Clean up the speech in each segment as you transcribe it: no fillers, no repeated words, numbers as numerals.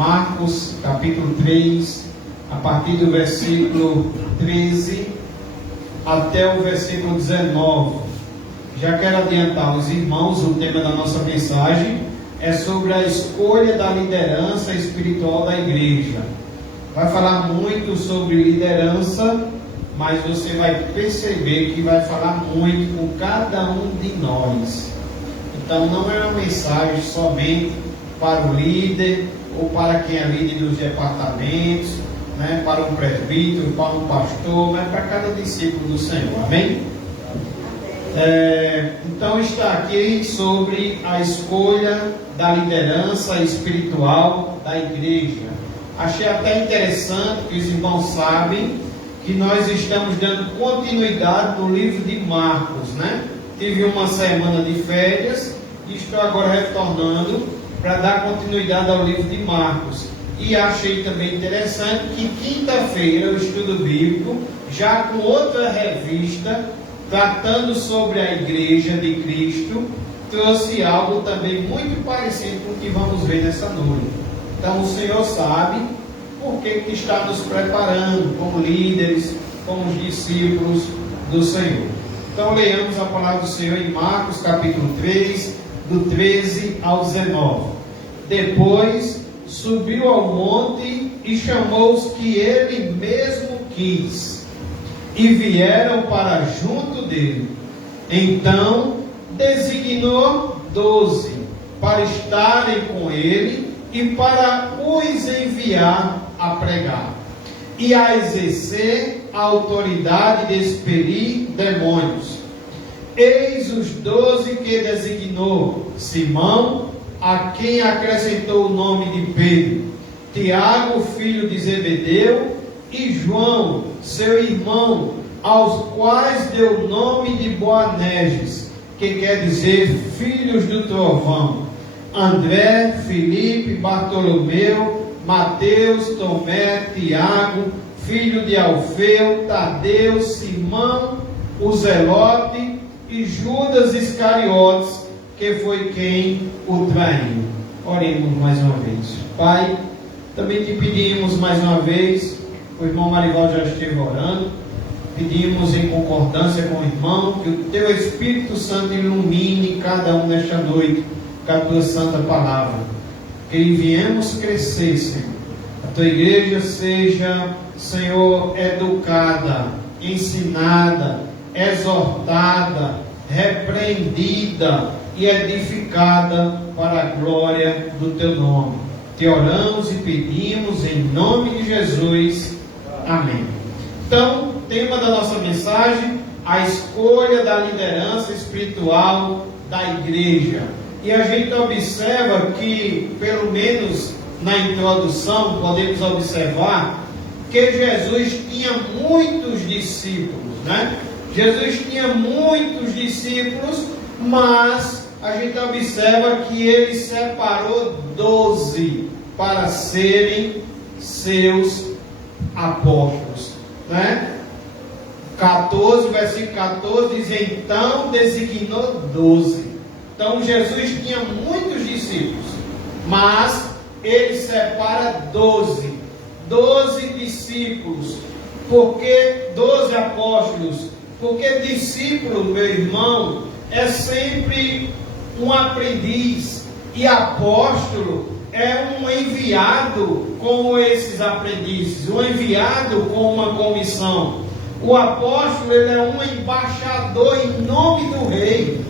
Marcos, capítulo 3, a partir do versículo 13 até o versículo 19. Já quero adiantar aos irmãos, o tema da nossa mensagem é sobre a escolha da liderança espiritual da igreja. Vai falar muito sobre liderança, mas você vai perceber que vai falar muito com cada um de nós. Então não é uma mensagem somente para o líder ou para quem é líder dos departamentos, né, para um presbítero, para um pastor, mas para cada discípulo do Senhor. Amém? Então está aqui sobre a escolha da liderança espiritual da igreja. Achei até interessante que os irmãos sabem que nós estamos dando continuidade no livro de Marcos, né? Tive uma semana de férias e estou agora retornando para dar continuidade ao livro de Marcos. E achei também interessante que quinta-feira o estudo bíblico, já com outra revista, tratando sobre a igreja de Cristo, trouxe algo também muito parecido com o que vamos ver nessa noite. Então o Senhor sabe por que está nos preparando como líderes, como discípulos do Senhor. Então leamos a palavra do Senhor em Marcos capítulo 3, do 13 ao 19. Depois subiu ao monte e chamou os que ele mesmo quis, e vieram para junto dele. Então designou 12 para estarem com ele e para os enviar a pregar e a exercer a autoridade de expelir demônios. Eis os 12 que designou: Simão, a quem acrescentou o nome de Pedro, Tiago, filho de Zebedeu, e João, seu irmão, aos quais deu o nome de Boanerges, que quer dizer filhos do trovão, André, Filipe, Bartolomeu, Mateus, Tomé, Tiago, filho de Alfeu, Tadeu, Simão, o Zelote, e Judas Iscariotes, que foi quem o traiu. Oremos mais uma vez. Pai, também te pedimos mais uma vez, o irmão Marival já esteve orando, pedimos em concordância com o irmão, que o teu Espírito Santo ilumine cada um nesta noite, com a tua santa palavra, que viemos crescer, Senhor. A tua igreja seja, Senhor, educada, ensinada, exortada, repreendida e edificada para a glória do teu nome. Te oramos e pedimos em nome de Jesus. Amém. Então, tema da nossa mensagem: a escolha da liderança espiritual da igreja. E a gente observa que, pelo menos na introdução, podemos observar que Jesus tinha muitos discípulos, né? Jesus tinha muitos discípulos, mas a gente observa que ele separou 12 para serem seus apóstolos, né? 14, versículo 14 diz: então designou 12. Então Jesus tinha muitos discípulos, mas ele separa 12 discípulos. Por que 12 apóstolos? Porque discípulo, meu irmão, é sempre um aprendiz, e apóstolo é um enviado com esses aprendizes, um enviado com uma comissão. O apóstolo, ele é um embaixador em nome do rei,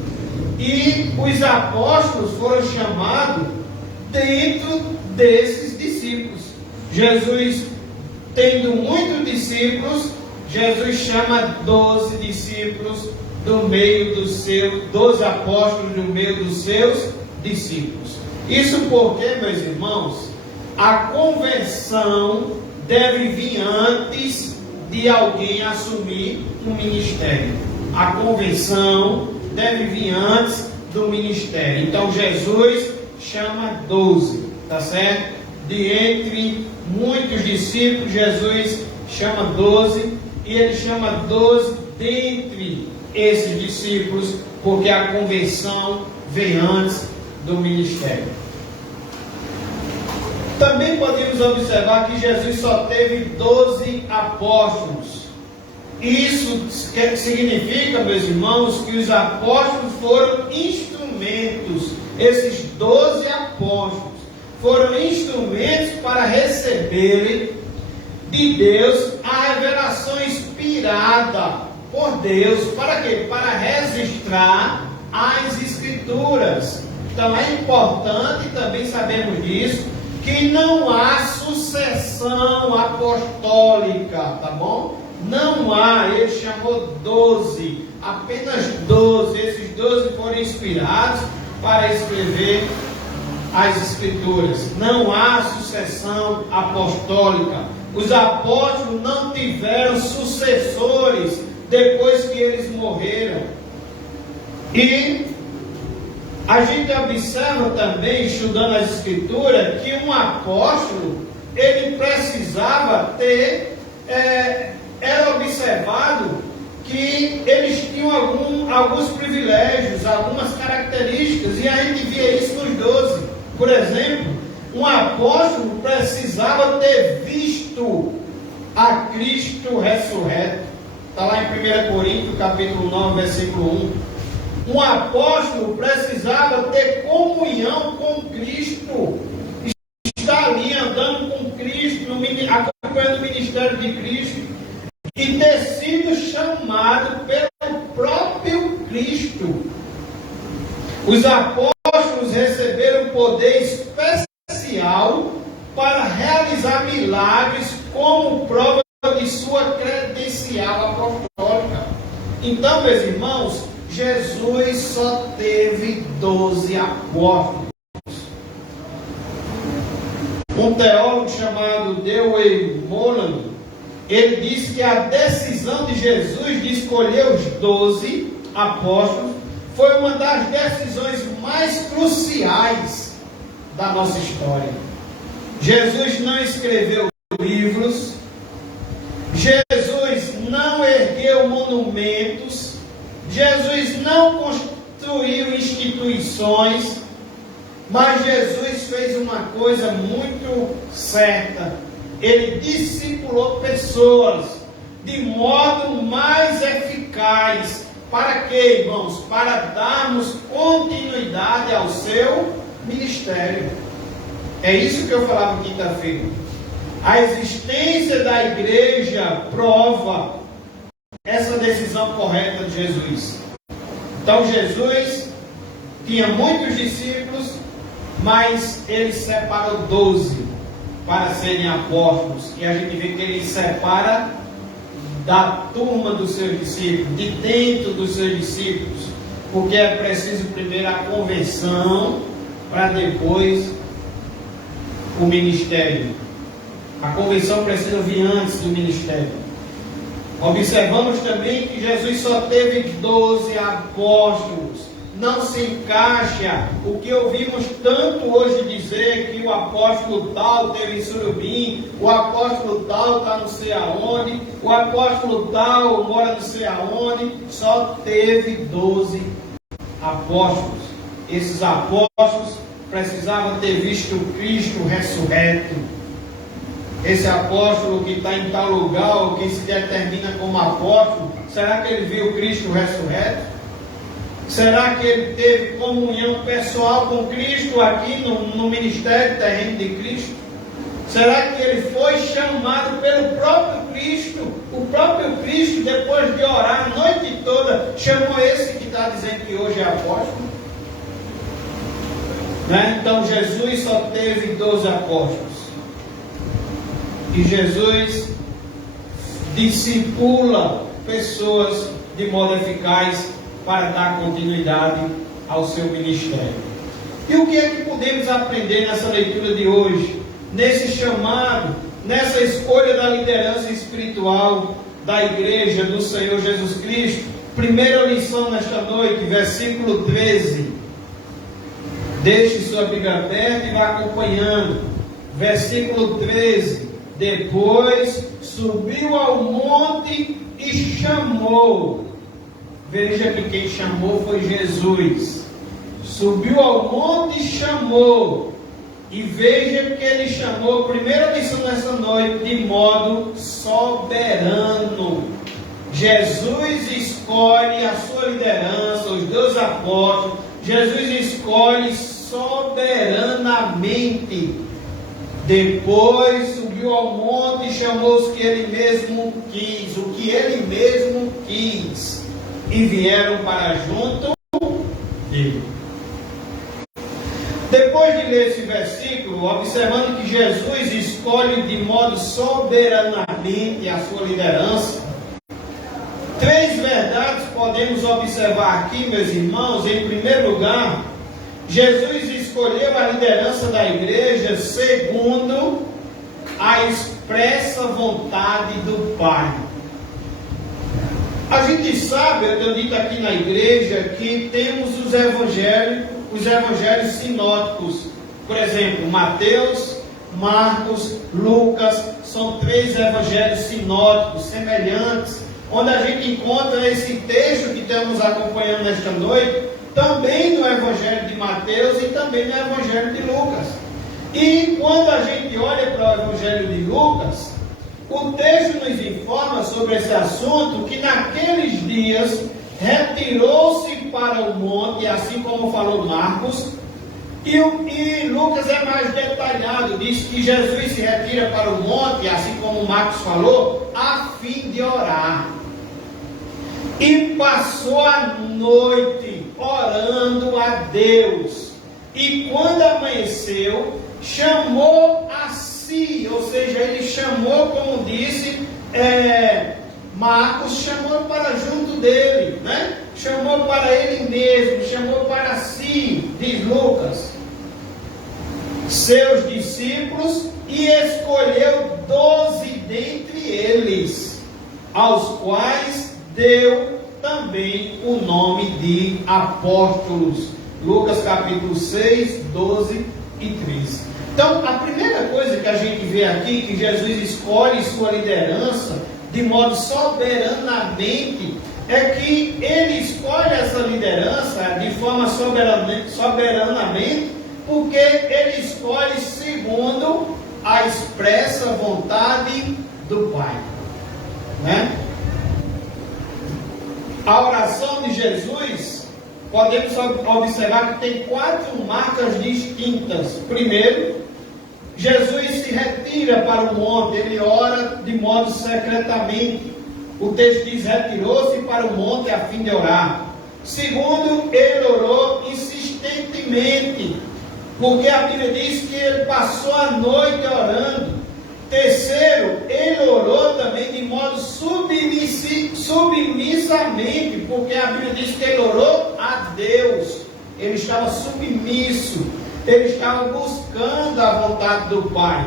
e os apóstolos foram chamados dentro desses discípulos. Jesus, tendo muitos discípulos, Jesus chama 12 discípulos do meio dos seus, 12 apóstolos do meio dos seus discípulos. Isso porque, meus irmãos, a conversão deve vir antes de alguém assumir um ministério. A conversão deve vir antes do ministério. Então Jesus chama 12, tá certo? De entre muitos discípulos, Jesus chama 12, e ele chama 12 dentre esses discípulos, porque a conversão vem antes do ministério. Também podemos observar que Jesus só teve 12 apóstolos. Isso significa, meus irmãos, que os apóstolos foram instrumentos. Esses 12 apóstolos foram instrumentos para receberem de Deus a revelação inspirada por Deus. Para quê? Para registrar as Escrituras. Então é importante, também sabemos disso, que não há sucessão apostólica, tá bom? Não há, ele chamou 12, apenas 12, esses 12 foram inspirados para escrever as Escrituras. Não há sucessão apostólica. Os apóstolos não tiveram sucessores depois que eles morreram. E a gente observa também, estudando as Escrituras, que um apóstolo, ele precisava ter, era observado que eles tinham alguns privilégios, algumas características, e a gente via isso nos 12. Por exemplo, um apóstolo precisava ter visto a Cristo ressurreto. Está lá em 1 Coríntios, capítulo 9, versículo 1. Um apóstolo precisava ter comunhão com Cristo, estar ali andando com Cristo, acompanhando o ministério de Cristo, e ter sido chamado pelo próprio Cristo. Os apóstolos receberam poder especial para realizar milagres como prova de sua credencial apostólica. Então, meus irmãos, Jesus só teve 12 apóstolos. Um teólogo chamado Dewey Moland, ele disse que a decisão de Jesus de escolher os 12 apóstolos foi uma das decisões mais cruciais da nossa história. Jesus não escreveu livros, Jesus não ergueu monumentos, Jesus não construiu instituições, mas Jesus fez uma coisa muito certa. Ele discipulou pessoas de modo mais eficaz. Para quê, irmãos? Para darmos continuidade ao seu ministério. É isso que eu falava quinta-feira. A existência da igreja prova essa decisão correta de Jesus. Então Jesus tinha muitos discípulos, mas ele separou 12 para serem apóstolos. E a gente vê que ele separa da turma dos seus discípulos, de dentro dos seus discípulos, porque é preciso primeiro a conversão para depois o ministério. A conversão precisa vir antes do ministério. Observamos também que Jesus só teve 12 apóstolos. Não se encaixa o que ouvimos tanto hoje dizer, que o apóstolo tal teve em Surubim, o apóstolo tal está não sei aonde, o apóstolo tal mora não sei aonde. Só teve 12 apóstolos. Esses apóstolos precisavam ter visto Cristo ressurreto. Esse apóstolo que está em tal lugar, ou que se determina como apóstolo, será que ele viu Cristo ressurreto? Será que ele teve comunhão pessoal com Cristo aqui no ministério terreno de Cristo? Será que ele foi chamado pelo próprio Cristo? O próprio Cristo, depois de orar a noite toda, chamou esse que está dizendo que hoje é apóstolo? Né? Então Jesus só teve 12 apóstolos. E Jesus discipula pessoas de modo eficaz para dar continuidade ao seu ministério. E o que é que podemos aprender nessa leitura de hoje? Nesse chamado, nessa escolha da liderança espiritual da igreja do Senhor Jesus Cristo. Primeira lição nesta noite, versículo 13. Deixe sua Bíblia aberta e vá acompanhando. Versículo 13. Depois subiu ao monte e chamou. Veja que quem chamou foi Jesus. Subiu ao monte e chamou E veja que ele chamou, primeira lição nessa noite, de modo soberano. Jesus escolhe a sua liderança, os 12 apóstolos. Jesus escolhe soberanamente. Depois subiu ao monte e chamou os que ele mesmo quis, o que ele mesmo quis, e vieram para junto dele. Depois de ler esse versículo, observando que Jesus escolhe de modo soberanamente a sua liderança, três verdades podemos observar aqui, meus irmãos. Em primeiro lugar, Jesus escolheu a liderança da igreja segundo a expressa vontade do Pai. A gente sabe, eu tenho dito aqui na igreja, que temos os evangelhos sinóticos. Por exemplo, Mateus, Marcos, Lucas, são três evangelhos sinóticos, semelhantes, onde a gente encontra esse texto que estamos acompanhando nesta noite, também no evangelho de Mateus e também no evangelho de Lucas. E quando a gente olha para o evangelho de Lucas, o texto nos informa sobre esse assunto, que naqueles dias retirou-se para o monte, assim como falou Marcos, e Lucas é mais detalhado, diz que Jesus se retira para o monte, assim como Marcos falou, a fim de orar. E passou a noite orando a Deus. E quando amanheceu, chamou a si, ou seja, ele chamou, como disse Marcos, chamou para junto dele, né? Chamou para ele mesmo, chamou para si, diz Lucas, seus discípulos, e escolheu 12 dentre eles, aos quais deu também o nome de apóstolos. Lucas capítulo 6, 12 e 13. Então, a primeira coisa que a gente vê aqui, que Jesus escolhe sua liderança de modo soberanamente, é que ele escolhe essa liderança de forma soberanamente, porque ele escolhe segundo a expressa vontade do Pai, né? A oração de Jesus, podemos observar que tem 4 marcas distintas. Primeiro, Jesus se retira para o monte, ele ora de modo secretamente. O texto diz: retirou-se para o monte a fim de orar. Segundo, ele orou insistentemente, porque a Bíblia diz que ele passou a noite orando. Terceiro, ele orou também de modo submissamente, porque a Bíblia diz que ele orou a Deus. Ele estava submisso, ele estava buscando a vontade do Pai,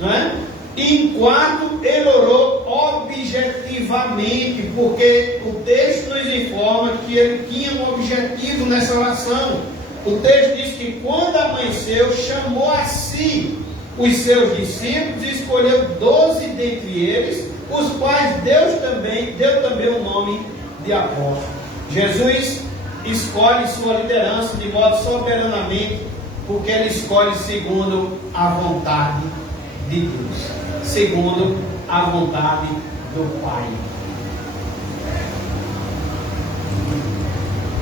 não é? E em quarto, ele orou objetivamente, porque o texto nos informa que ele tinha um objetivo nessa oração. O texto diz que quando amanheceu, chamou a si os seus discípulos e escolheu 12 dentre eles, os quais deu também o nome de apóstolos. Jesus escolhe sua liderança de modo soberanamente, porque ele escolhe segundo a vontade de Deus, segundo a vontade do Pai.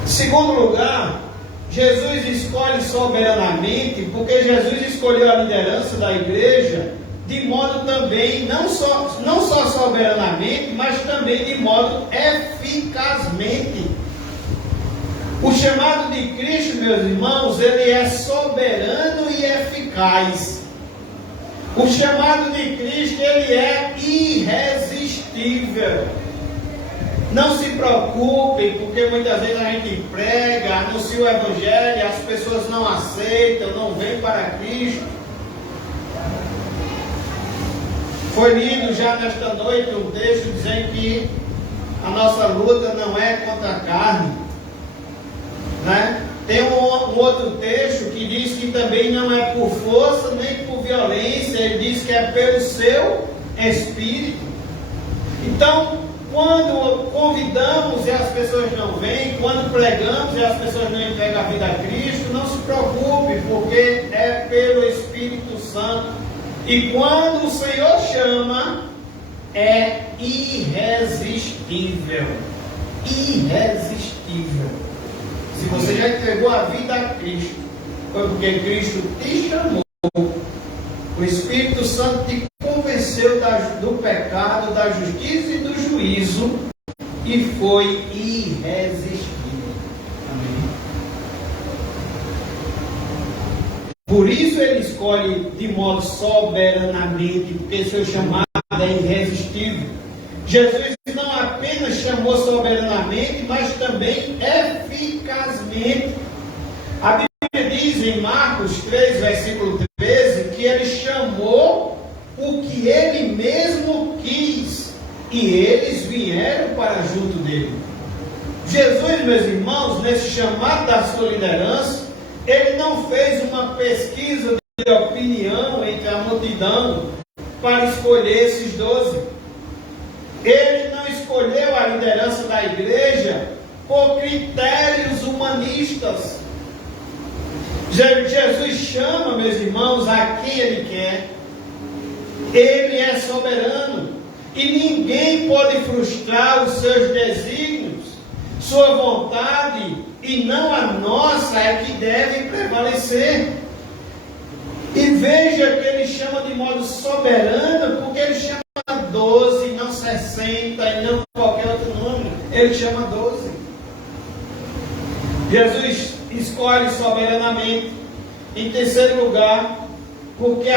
Em segundo lugar, Jesus escolhe soberanamente, porque Jesus escolheu a liderança da igreja de modo também, não só soberanamente, mas também de modo eficazmente. O chamado de Cristo, meus irmãos, ele é soberano e eficaz. O chamado de Cristo, ele é irresistível. Não se preocupem, porque muitas vezes a gente prega, anuncia o Evangelho, e as pessoas não aceitam, não vêm para Cristo. Foi lido já nesta noite um texto dizendo que a nossa luta não é contra a carne, né? Tem um outro texto que diz que também não é por força nem por violência, ele diz que é pelo seu Espírito. Então, Quando convidamos e as pessoas não vêm, quando pregamos e as pessoas não entregam a vida a Cristo, não se preocupe, porque é pelo Espírito Santo. E quando o Senhor chama, é irresistível. Irresistível. Se você já entregou a vida a Cristo, foi porque Cristo te chamou. O Espírito Santo te convenceu do pecado, da justiça e do juízo, e foi irresistível. Amém. Por isso ele escolhe de modo soberanamente, porque seu chamado é irresistível. Jesus não apenas chamou soberanamente, mas também eficazmente. A Bíblia diz em Marcos 3, versículo 13, que ele chamou o que ele mesmo quis, e eles vieram para junto dele. Jesus, meus irmãos, nesse chamado da sua liderança, ele não fez uma pesquisa de opinião entre a multidão para escolher esses 12. Ele não escolheu a liderança da igreja por critérios humanistas. Jesus chama, meus irmãos, a quem ele quer. Ele é soberano e ninguém pode frustrar os seus desígnios. Sua vontade e não a nossa é que deve prevalecer. E veja que ele chama de modo soberano, porque ele chama 12, não 60 e não qualquer outro número. Ele chama 12. Jesus escolhe soberanamente. Em terceiro lugar, porque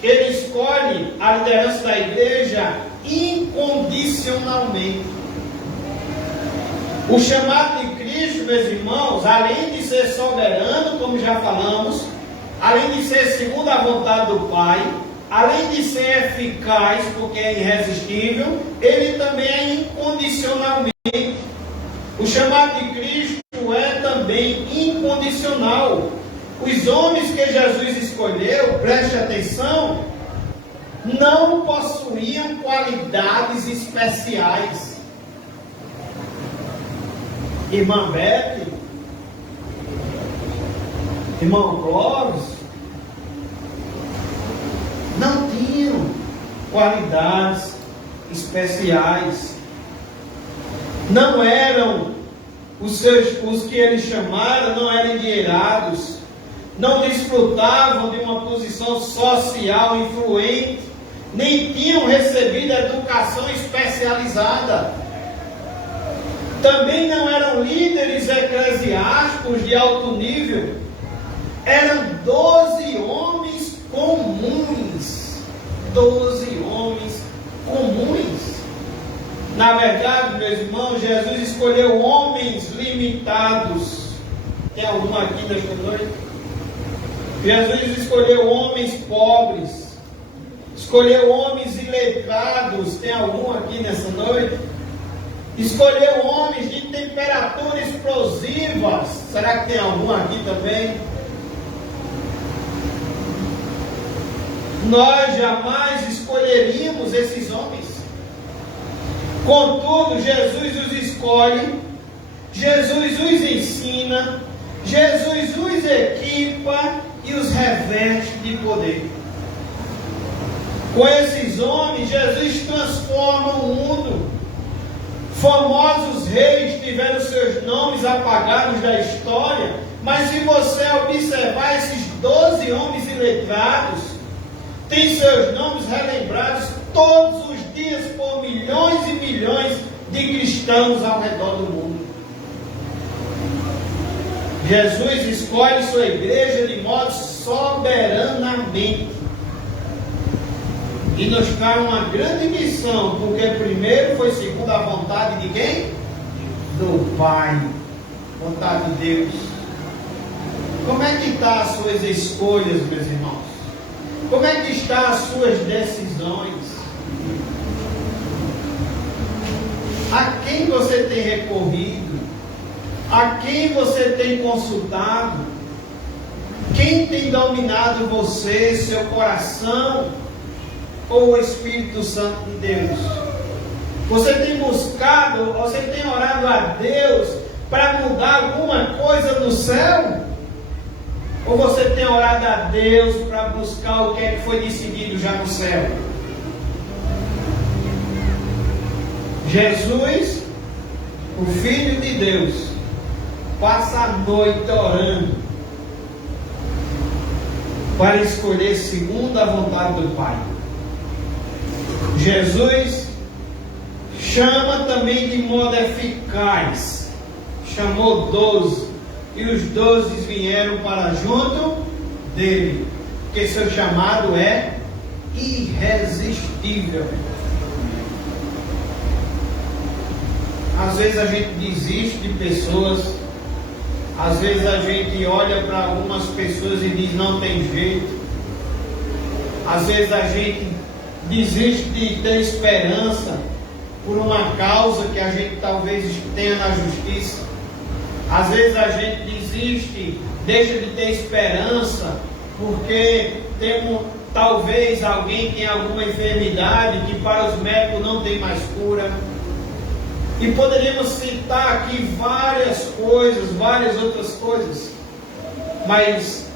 ele escolhe a liderança da igreja incondicionalmente. O chamado de Cristo, meus irmãos, além de ser soberano, como já falamos, além de ser segundo a vontade do Pai, além de ser eficaz, porque é irresistível, ele também é incondicionalmente. O chamado de Cristo é também incondicional. Os homens que Jesus escolheu, preste atenção, não possuíam qualidades especiais. Irmã Beth, irmão Clóvis, não tinham qualidades especiais. Não eram os que eles chamaram, não eram endinheirados, não desfrutavam de uma posição social influente, nem tinham recebido educação especializada. Também não eram líderes eclesiásticos de alto nível. Eram 12 homens comuns. 12 homens comuns. Na verdade, meus irmãos, Jesus escolheu homens limitados. Tem algum aqui nesta noite? Jesus escolheu homens pobres. Escolheu homens iletrados. Tem algum aqui nessa noite? Escolheu homens de temperatura explosiva. Será que tem algum aqui também? Nós jamais escolheríamos esses homens. Contudo, Jesus os escolhe, Jesus os ensina, Jesus os equipa e os reveste de poder. Com esses homens, Jesus transforma o mundo. Famosos reis tiveram seus nomes apagados da história, mas se você observar esses 12 homens iletrados, tem seus nomes relembrados todos os dias por milhões e milhões de cristãos ao redor do mundo. Jesus escolhe sua igreja de modo soberanamente. E nos cabe uma grande missão, porque primeiro foi segundo a vontade de quem? Do Pai. Vontade de Deus. Como é que estão as suas escolhas, meus irmãos? Como é que estão as suas decisões? A quem você tem recorrido? A quem você tem consultado? Quem tem dominado você, seu coração? Ou o Espírito Santo de Deus? Você tem buscado, você tem orado a Deus para mudar alguma coisa no céu? Ou você tem orado a Deus para buscar o que é que foi decidido já no céu? Jesus, o Filho de Deus, passa a noite orando para escolher segundo a vontade do Pai. Jesus chama também de modo eficaz. Chamou 12. E os 12 vieram para junto dele. Porque seu chamado é irresistível. Às vezes a gente desiste de pessoas. Às vezes a gente olha para algumas pessoas e diz não tem jeito. Às vezes a gente desiste de ter esperança por uma causa que a gente talvez tenha na justiça. Às vezes a gente desiste, deixa de ter esperança porque talvez alguém tenha alguma enfermidade que para os médicos não tem mais cura. E poderíamos citar aqui várias coisas, várias outras coisas. Mas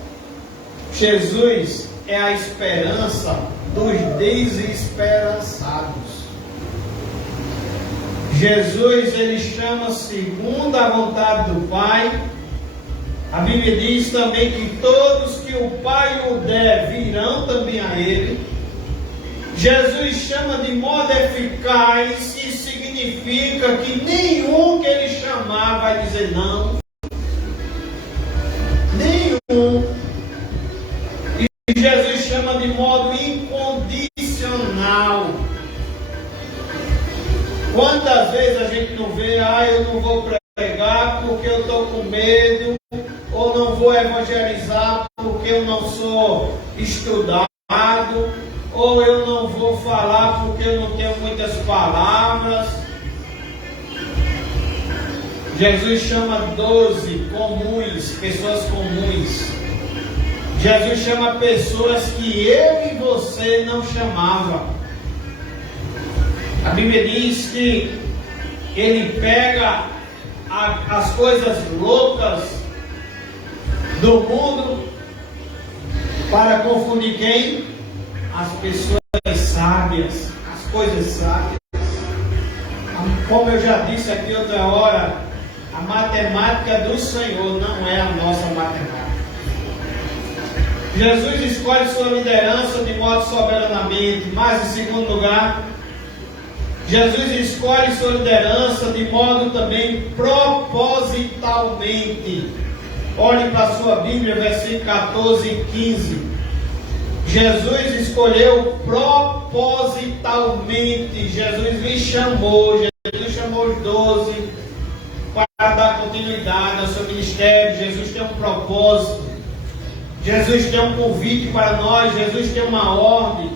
Jesus é a esperança dos desesperançados. Jesus, ele chama segundo a vontade do Pai. A Bíblia diz também que todos que o Pai o der virão também a Ele. Jesus chama de modo eficaz, e significa que nenhum que Ele chamar vai dizer não. Nenhum. E Jesus chama de modo incondicional. Quantas vezes a gente não vê, eu não vou pregar porque eu estou com medo, ou não vou evangelizar porque eu não sou estudado, ou eu não vou falar porque eu não tenho muitas palavras. Jesus chama 12 comuns, pessoas comuns. Jesus chama pessoas que eu e você não chamava. A Bíblia diz que Ele pega as coisas loucas do mundo para confundir quem? As pessoas sábias, as coisas sábias. Como eu já disse aqui outra hora, a matemática do Senhor não é a nossa matemática. Jesus escolhe sua liderança de modo soberanamente, mas em segundo lugar, Jesus escolhe sua liderança de modo também propositalmente. Olhe para a sua Bíblia, versículo 14 e 15. Jesus escolheu propositalmente. Jesus lhe chamou. Jesus chamou os 12 para dar continuidade ao seu ministério. Jesus tem um propósito. Jesus tem um convite para nós. Jesus tem uma ordem.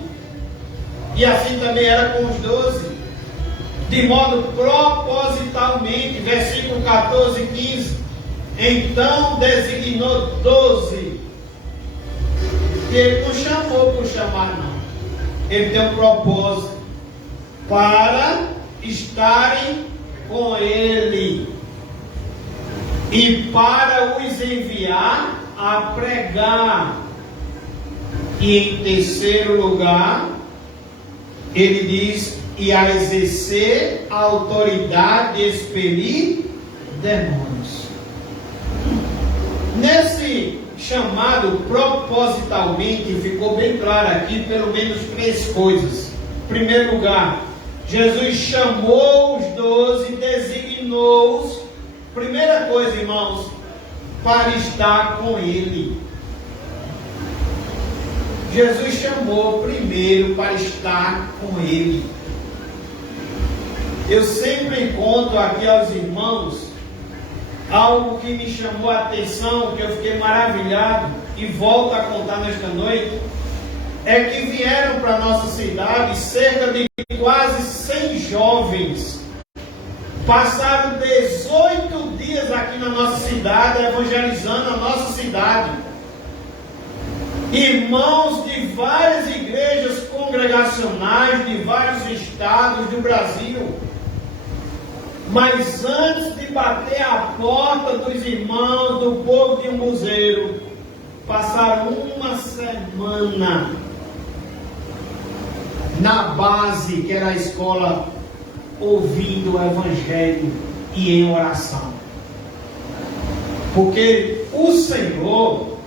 E assim também era com os 12. De modo propositalmente, versículo 14 e 15. Então designou 12. E ele não chamou por chamar, não. Ele tem um propósito para estarem com ele e para os enviar a pregar. E em terceiro lugar, ele diz: e a exercer a autoridade de expelir demônios. Nesse chamado propositalmente, ficou bem claro aqui pelo menos 3 coisas. Em primeiro lugar, Jesus chamou os 12, designou-os. Primeira coisa, irmãos, para estar com Ele. Jesus chamou primeiro para estar com Ele. Eu sempre encontro aqui aos irmãos algo que me chamou a atenção, que eu fiquei maravilhado e volto a contar nesta noite, é que vieram para a nossa cidade cerca de quase 100 jovens. Passaram 18 dias aqui na nossa cidade, evangelizando a nossa cidade. Irmãos de várias igrejas congregaram multinacionais de vários estados do Brasil. Mas antes de bater a porta dos irmãos do povo de Umbuzeiro, passaram uma semana na base, que era a escola, ouvindo o Evangelho e em oração. Porque o Senhor,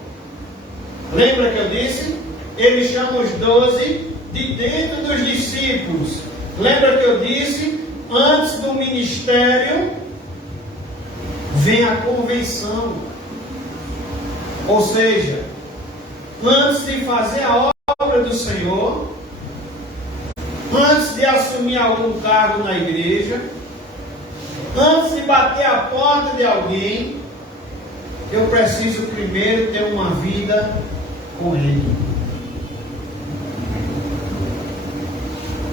lembra que eu disse? Ele chama os 12 de dentro dos discípulos. Lembra que eu disse? Antes do ministério, vem a convenção. Ou seja, antes de fazer a obra do Senhor, antes de assumir algum cargo na igreja, antes de bater a porta de alguém, eu preciso primeiro ter uma vida com Ele.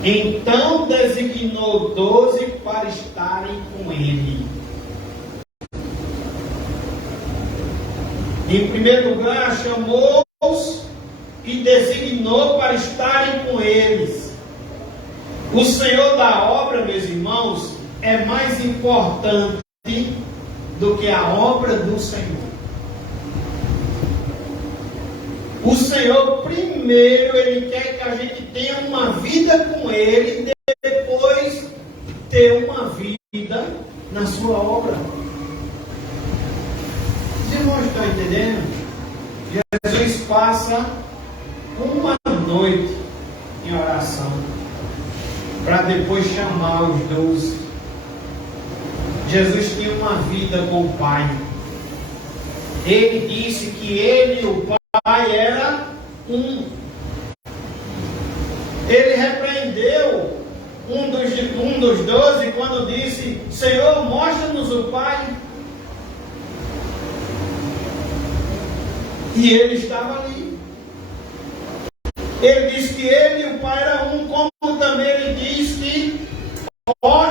Então designou 12 para estarem com Ele. Em primeiro lugar, chamou-os e designou para estarem com eles. O Senhor da obra, meus irmãos, é mais importante do que a obra do Senhor. O Senhor, primeiro, Ele quer que a gente tenha uma vida com Ele, e depois ter uma vida na sua obra. Os irmãos estão entendendo? Jesus passa uma noite em oração, para depois chamar os 12. Jesus tinha uma vida com o Pai. Ele disse que Ele e o Pai era um. Ele repreendeu um dos 12 quando disse: Senhor, mostra-nos o Pai. E ele estava ali. Ele disse que ele e o Pai eram um, como também ele diz que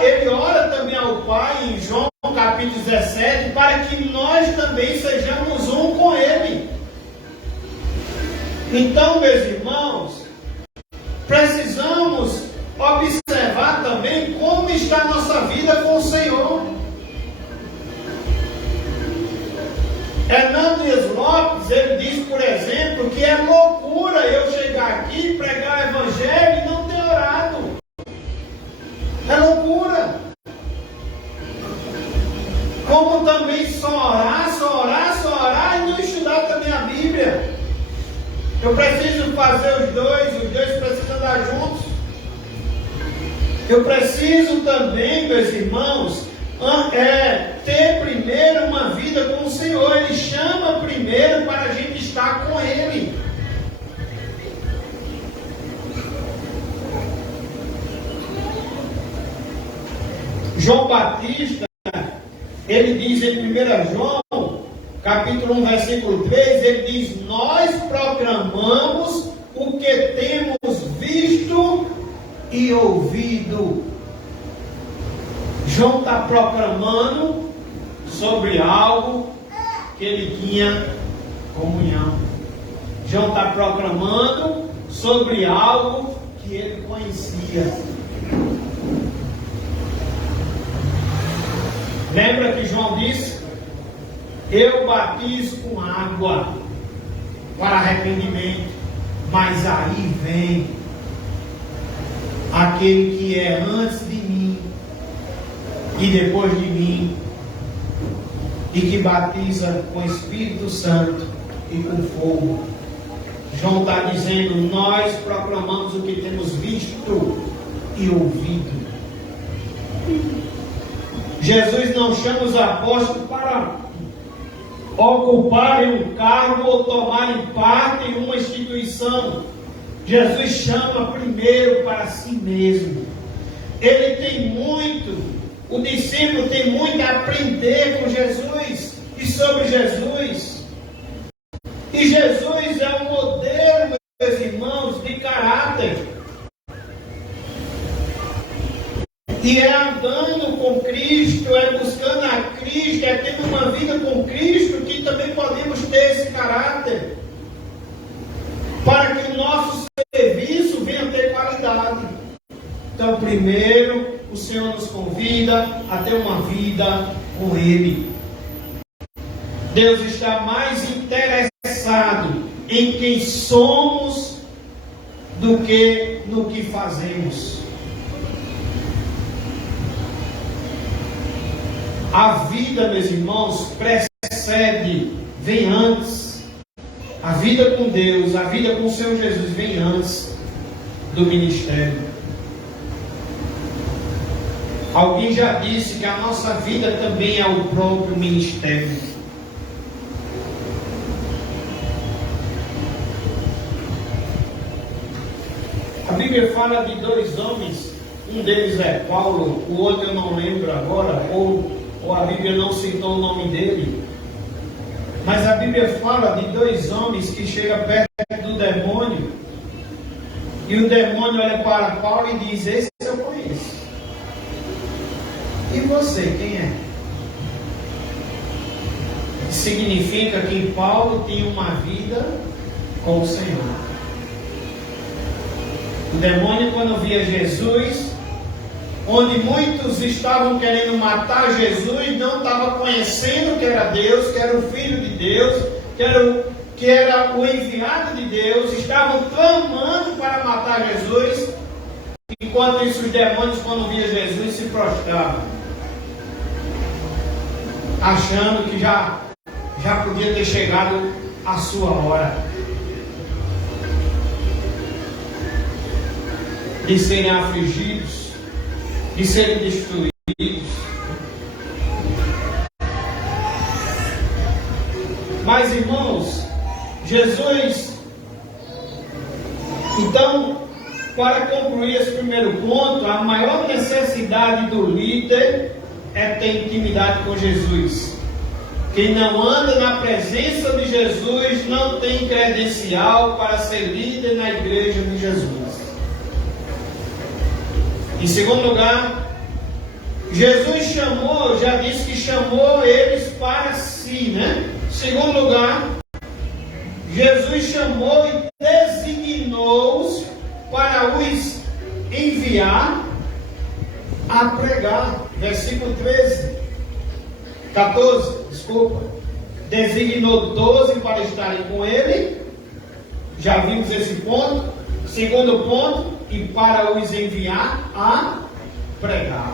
ele ora também ao Pai em João capítulo 17, para que nós também sejamos um com Ele. Então, meus irmãos, precisamos observar também como está a nossa vida com o Senhor. Hernandes Lopes, ele diz, por exemplo, que é loucura eu chegar aqui, pregar o Evangelho e não ter orado. É loucura. Como também só orar e não estudar também a Bíblia. Eu preciso fazer os dois precisam andar juntos. Eu preciso também, meus irmãos, ter primeiro uma vida com o Senhor. Ele chama primeiro para a gente estar com Ele. João Batista, ele diz em 1 João, capítulo 1, versículo 3, ele diz: nós proclamamos o que temos visto e ouvido. João está proclamando sobre algo que ele tinha comunhão. João está proclamando sobre algo que ele conhecia. Lembra que João disse: eu batizo com água para arrependimento, mas aí vem aquele que é antes de mim e depois de mim, e que batiza com o Espírito Santo e com fogo. João está dizendo: nós proclamamos o que temos visto e ouvido. Jesus não chama os apóstolos para ocuparem um cargo ou tomarem parte em uma instituição. Jesus chama primeiro para si mesmo. Ele tem muito, o discípulo tem muito a aprender com Jesus e sobre Jesus. E Jesus é um modelo, meus irmãos, de caráter. E é andando com Cristo, é buscando a Cristo, é tendo uma vida com Cristo que também podemos ter esse caráter. Para que o nosso serviço venha ter qualidade. Então, primeiro, o Senhor nos convida a ter uma vida com Ele. Deus está mais interessado em quem somos do que no que fazemos. A vida, meus irmãos, precede, vem antes. A vida com Deus, a vida com o Senhor Jesus vem antes do ministério. Alguém já disse que a nossa vida também é o próprio ministério. A Bíblia fala de dois homens, um deles é Paulo, o outro eu não lembro agora, ou a Bíblia não citou o nome dele. Mas a Bíblia fala de dois homens que chegam perto do demônio, e o demônio olha para Paulo e diz: esse eu conheço. E você, quem é? Significa que Paulo tinha uma vida com o Senhor. O demônio, quando via Jesus, onde muitos estavam querendo matar Jesus, não estavam conhecendo que era Deus, que era o Filho de Deus, que era o enviado de Deus, estavam clamando para matar Jesus. Enquanto isso, os demônios, quando via Jesus, se prostravam, achando que já podia ter chegado a sua hora de serem afligidos, de serem destruídos. Mas, irmãos, Jesus, então, para concluir esse primeiro ponto, a maior necessidade do líder é ter intimidade com Jesus. Quem não anda na presença de Jesus não tem credencial para ser líder na igreja de Jesus. Em segundo lugar, Jesus chamou, já disse que chamou eles para si, né? Em segundo lugar, Jesus chamou e designou-os para os enviar a pregar. Versículo 14, desculpa. Designou 12 para estarem com ele. Já vimos esse ponto. Segundo ponto, e para os enviar a pregar.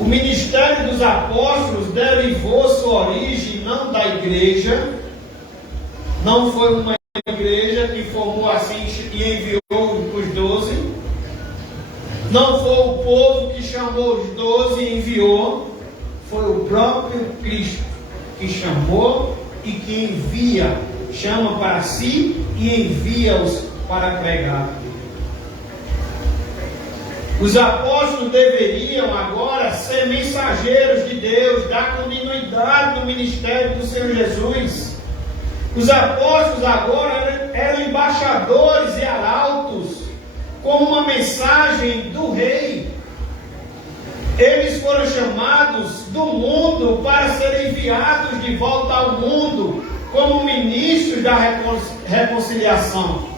O ministério dos apóstolos derivou sua origem não da igreja, não foi uma igreja que formou assim e enviou os 12, não foi o povo que chamou os 12 e enviou, foi o próprio Cristo que chamou e que envia, chama para si e envia-os para pregar. Os apóstolos deveriam agora ser mensageiros de Deus, dar continuidade no ministério do Senhor Jesus. Os apóstolos agora eram embaixadores e arautos, com uma mensagem do rei. Eles foram chamados do mundo para serem enviados de volta ao mundo, como ministros da reconciliação.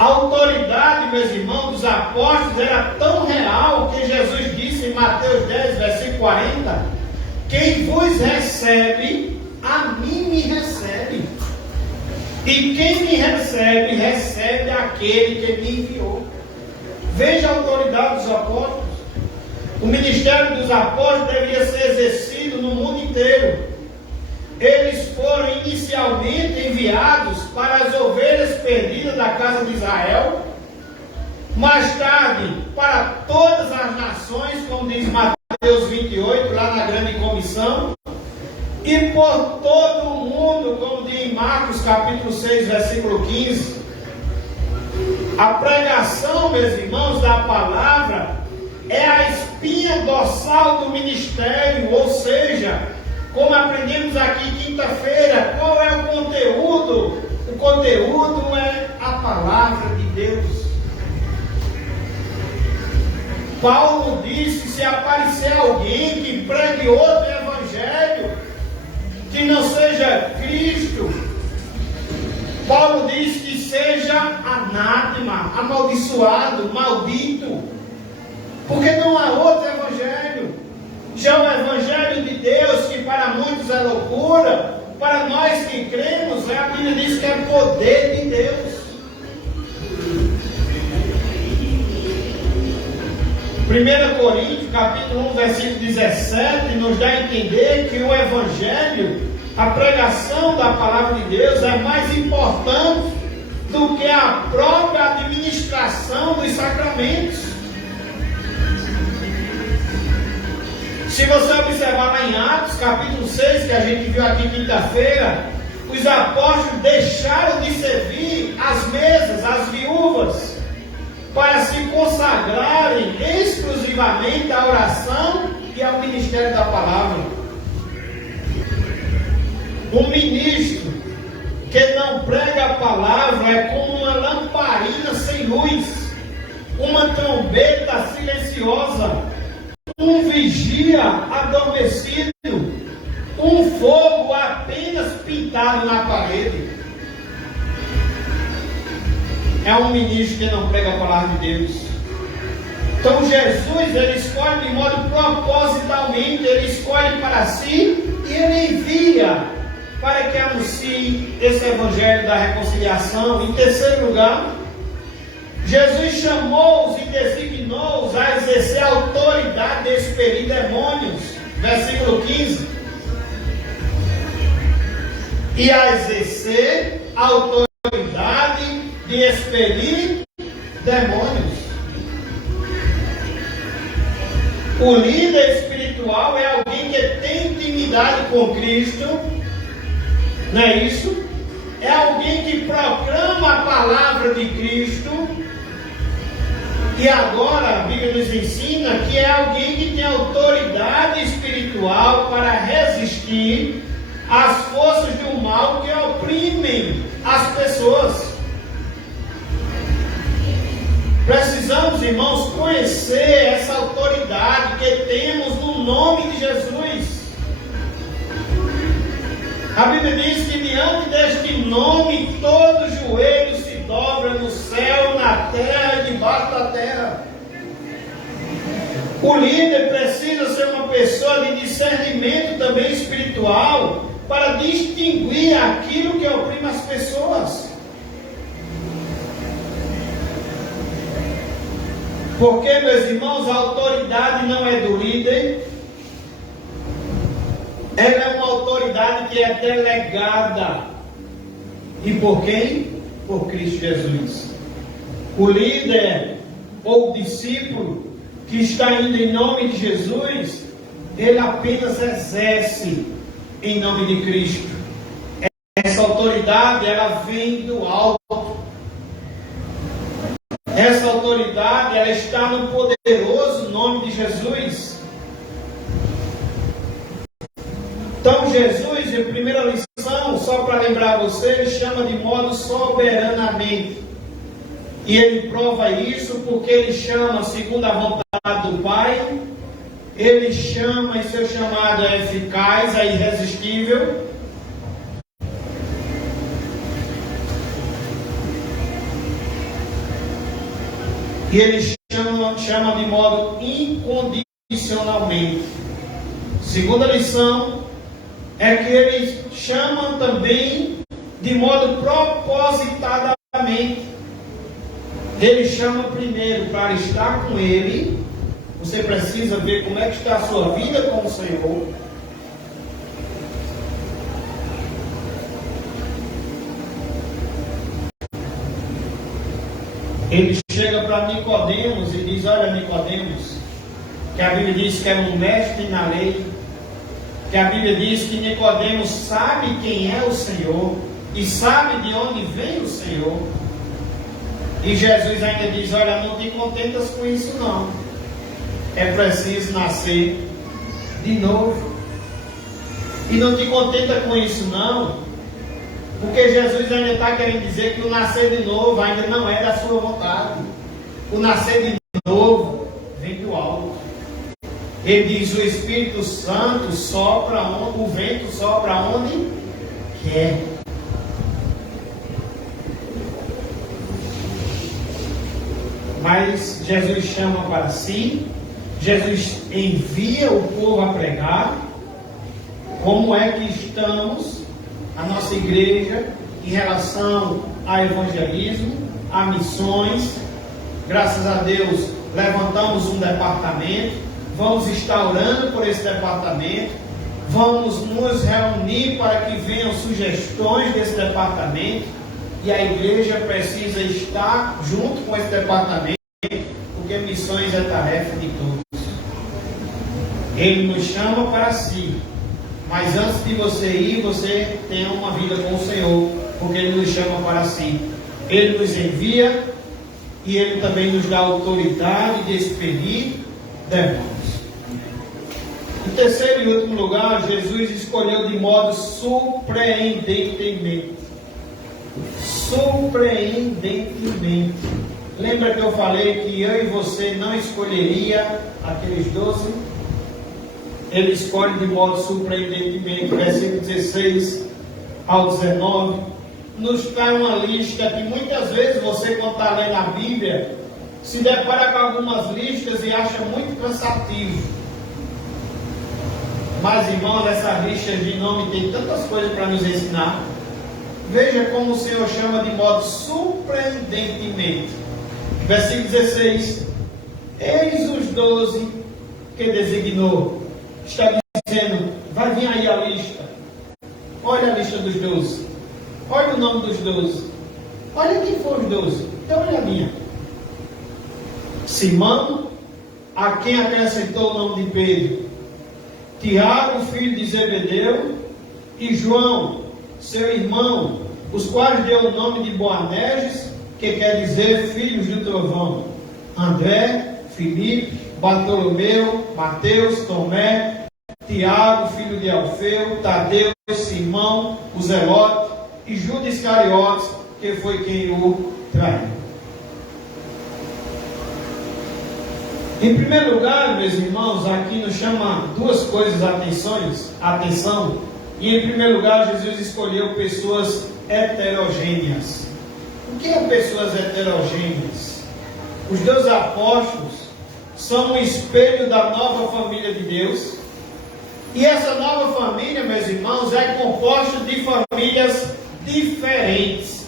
A autoridade, meus irmãos, dos apóstolos era tão real que Jesus disse em Mateus 10, versículo 40: quem vos recebe, a mim me recebe. E quem me recebe, recebe aquele que me enviou. Veja a autoridade dos apóstolos. O ministério dos apóstolos deveria ser exercido no mundo inteiro. Eles foram inicialmente enviados para as ovelhas perdidas da casa de Israel, mais tarde para todas as nações, como diz Mateus 28, lá na grande comissão, e por todo o mundo, como diz em Marcos capítulo 6, versículo 15. A pregação, meus irmãos, da palavra é a espinha dorsal do ministério, ou seja, como aprendemos aqui quinta-feira, qual é o conteúdo? O conteúdo é a palavra de Deus. Paulo disse: se aparecer alguém que pregue outro evangelho, que não seja Cristo, Paulo diz que seja anátema, amaldiçoado, maldito, porque não há outro evangelho. Já o evangelho de Deus, que para muitos é loucura, para nós que cremos, a Bíblia diz que é poder de Deus. 1 Coríntios, capítulo 1, versículo 17, nos dá a entender que o evangelho, a pregação da palavra de Deus, é mais importante do que a própria administração dos sacramentos. Se você observar lá em Atos, capítulo 6, que a gente viu aqui quinta-feira, os apóstolos deixaram de servir as mesas, as viúvas, para se consagrarem exclusivamente à oração e ao ministério da palavra. Um ministro que não prega a palavra é como uma lamparina sem luz, uma trombeta silenciosa, um vigia adormecido, um fogo apenas pintado na parede. É um ministro que não prega a palavra de Deus. Então Jesus, ele escolhe de modo propositalmente, ele escolhe para si e ele envia para que anuncie esse evangelho da reconciliação. Em terceiro lugar, Jesus chamou-os e designou-os a exercer a autoridade de expelir demônios. Versículo 15. E a exercer a autoridade de expelir demônios. O líder espiritual é alguém que tem intimidade com Cristo, não é isso? É alguém que proclama a palavra de Cristo. E agora a Bíblia nos ensina que é alguém que tem autoridade espiritual para resistir às forças do mal que oprimem as pessoas. Precisamos, irmãos, conhecer essa autoridade que temos no nome de Jesus. A Bíblia diz que diante deste nome todo joelho se dobra no céu, na terra e debaixo da terra. O líder precisa ser uma pessoa de discernimento também espiritual para distinguir aquilo que oprime as pessoas. Porque, meus irmãos, a autoridade não é do líder. Ela é uma autoridade que é delegada. E por quem? Por Cristo Jesus. O líder ou o discípulo que está indo em nome de Jesus, ele apenas exerce em nome de Cristo. Essa autoridade, ela vem do alto. Essa autoridade, ela está no poderoso nome de Jesus. Então Jesus, em primeira lição, só para lembrar você, ele chama de modo soberanamente. E ele prova isso porque ele chama segundo a vontade do Pai. Ele chama, e seu chamado é eficaz, é irresistível. E ele chama de modo incondicionalmente. Segunda lição é que ele chama também de modo propositadamente. Ele chama primeiro para estar com ele. Você precisa ver como é que está a sua vida com o Senhor. Ele chega para Nicodemos e diz: olha, Nicodemos, que a Bíblia diz que é um mestre na lei, que a Bíblia diz que Nicodemos sabe quem é o Senhor e sabe de onde vem o Senhor. E Jesus ainda diz: olha, não te contentas com isso não, é preciso nascer de novo. E não te contenta com isso não, porque Jesus ainda está querendo dizer que o nascer de novo ainda não é da sua vontade. O nascer de novo vem do alto. Ele diz: o Espírito Santo sopra onde, o vento sopra onde quer. Mas Jesus chama para si, Jesus envia o povo a pregar. Como é que estamos, a nossa igreja, em relação a evangelismo, a missões? Graças a Deus, levantamos um departamento, vamos estar orando por esse departamento, vamos nos reunir para que venham sugestões desse departamento, e a igreja precisa estar junto com esse departamento, porque missões é tarefa de todos. Ele nos chama para si, mas antes de você ir, você tenha uma vida com o Senhor, porque Ele nos chama para si. Ele nos envia e Ele também nos dá autoridade de expedir demônios. Em terceiro e último lugar, Jesus escolheu de modo surpreendentemente. Surpreendentemente. Lembra que eu falei que eu e você não escolheria aqueles 12? Ele escolhe de modo surpreendentemente. Versículo 16 ao 19. Nos traz uma lista que muitas vezes você, quando está lendo a Bíblia, se depara com algumas listas e acha muito cansativo. Mas, irmãos, essa lista de nome tem tantas coisas para nos ensinar. Veja como o Senhor chama de modo surpreendentemente. Versículo 16. Eis os 12 que designou. Está dizendo, vai vir aí a lista. Olha a lista dos 12. Olha o nome dos 12. Olha quem foram os 12. Então olha a minha. Simão, a quem acrescentou o nome de Pedro. Tiago, filho de Zebedeu, e João, seu irmão, os quais deu o nome de Boanerges, que quer dizer filhos do trovão. André, Filipe, Bartolomeu, Mateus, Tomé, Tiago, filho de Alfeu, Tadeu, Simão, o Zelote, e Judas Iscariotes, que foi quem o traiu. Em primeiro lugar, meus irmãos, aqui nos chama duas coisas a atenção. E em primeiro lugar, Jesus escolheu pessoas heterogêneas. O que é pessoas heterogêneas? Os 12 apóstolos são um espelho da nova família de Deus. E essa nova família, meus irmãos, é composta de famílias diferentes.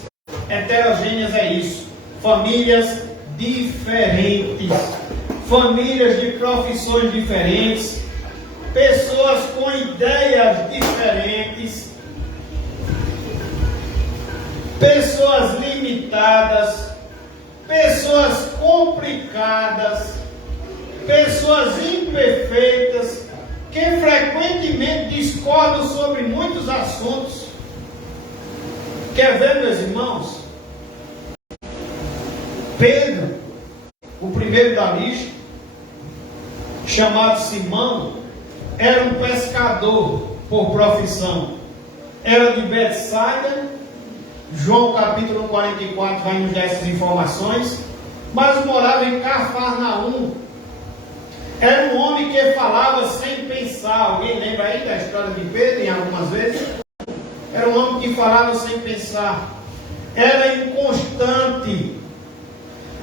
Heterogêneas é isso. Famílias diferentes. Famílias de profissões diferentes. Pessoas com ideias diferentes. Pessoas limitadas. Pessoas complicadas. Pessoas imperfeitas. Que frequentemente discordam sobre muitos assuntos. Quer ver, meus irmãos? Pedro, o primeiro da lista, chamado Simão, era um pescador por profissão. Era de Betsaida. João capítulo 44 vai nos dar essas informações. Mas morava em Cafarnaum. Era um homem que falava sem pensar. Alguém lembra aí da história de Pedro em algumas vezes? Era um homem que falava sem pensar. Era inconstante,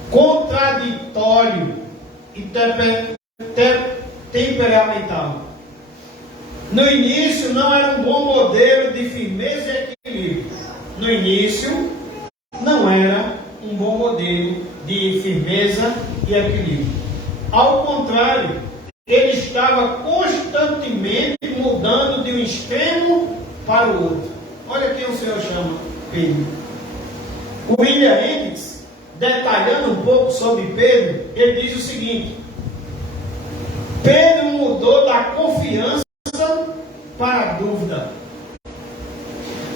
contraditório e temperamental. No início não era um bom modelo de firmeza e equilíbrio. No início não era um bom modelo de firmeza e equilíbrio. Ao contrário, ele estava constantemente mudando de um extremo para o outro. Olha quem o Senhor chama Pedro. O William Hendricks, detalhando um pouco sobre Pedro, ele diz o seguinte: Pedro mudou da confiança para a dúvida,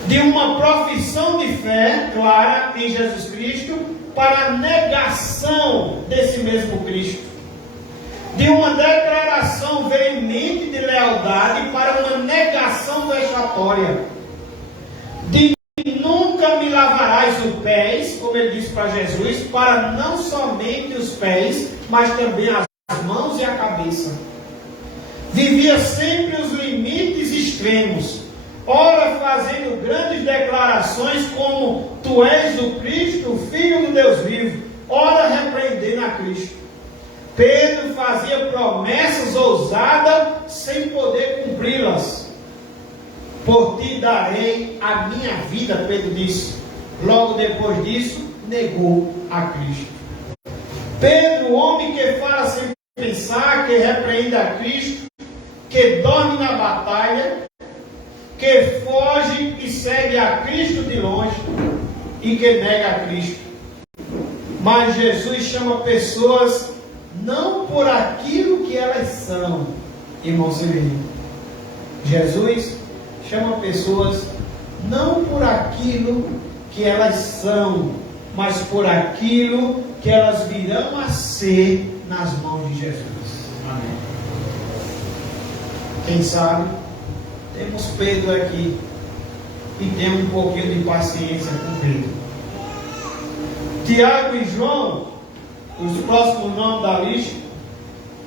de uma profissão de fé clara em Jesus Cristo para a negação desse mesmo Cristo, de uma declaração veemente de lealdade para uma negação vexatória, de nunca me lavarás os pés, como ele disse para Jesus, para não somente os pés, mas também as mãos e a cabeça. Vivia sempre os limites extremos, ora fazendo grandes declarações como: Tu és o Cristo, o Filho do Deus vivo, ora repreendendo a Cristo. Pedro fazia promessas ousadas sem poder cumpri-las. Por ti darei a minha vida, Pedro disse. Logo depois disso, negou a Cristo. Pedro, homem que fala sem pensar, que repreende a Cristo, que dorme na batalha, que foge e segue a Cristo de longe e que nega a Cristo. Mas Jesus chama pessoas não por aquilo que elas são, irmão Severino. Jesus chama pessoas não por aquilo que elas são, mas por aquilo que elas virão a ser nas mãos de Jesus. Amém. Quem sabe, temos Pedro aqui e temos um pouquinho de paciência com Pedro. Tiago e João, os próximos nomes da lista,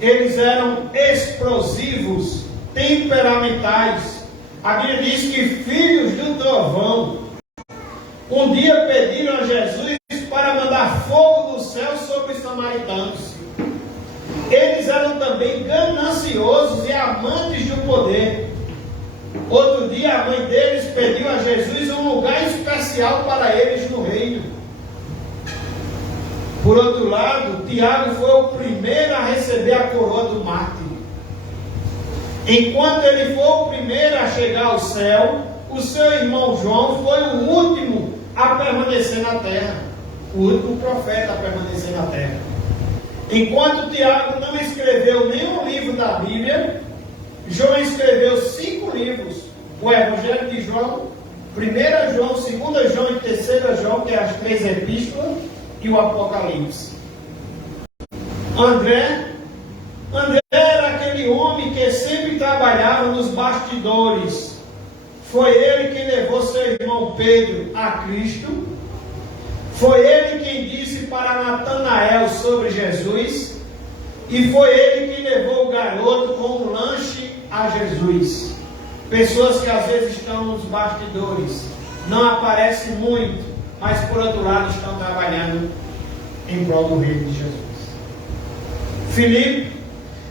eles eram explosivos, temperamentais. A Bíblia diz que filhos do trovão. Um dia pediram a Jesus para mandar fogo do céu sobre os samaritanos. Eles eram também gananciosos e amantes do poder. Outro dia a mãe deles pediu a Jesus um lugar especial para eles no reino. Por outro lado, Tiago foi o primeiro a receber a coroa do mártir. Enquanto ele foi o primeiro a chegar ao céu, o seu irmão João foi o último a permanecer na terra. O último profeta a permanecer na terra. Enquanto Tiago não escreveu nenhum livro da Bíblia, João escreveu 5 livros. O Evangelho de João, 1 João, 2 João e 3 João, que é as 3 epístolas, e o Apocalipse. André era aquele homem que sempre trabalhava nos bastidores. Foi ele quem levou seu irmão Pedro a Cristo. Foi ele quem disse para Natanael sobre Jesus. E foi ele quem levou o garoto com um lanche a Jesus. Pessoas que às vezes estão nos bastidores, não aparecem muito, mas por outro lado estão trabalhando em prol do reino de Jesus. Filipe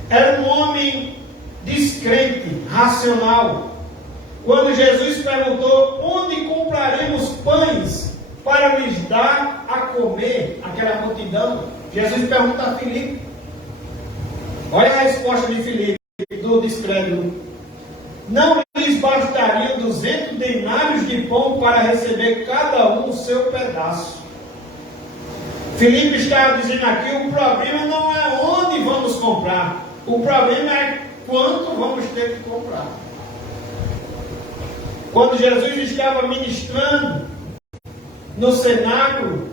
era um homem descrente, racional. Quando Jesus perguntou onde compraremos pães para lhes dar a comer aquela multidão, Jesus pergunta a Filipe. Olha a resposta de Filipe, do descrédito. Não lhes bastariam 200 denários de pão para receber cada um o seu pedaço. Filipe está dizendo aqui, o problema não é onde vamos comprar. O problema é quanto vamos ter que comprar. Quando Jesus estava ministrando no cenáculo,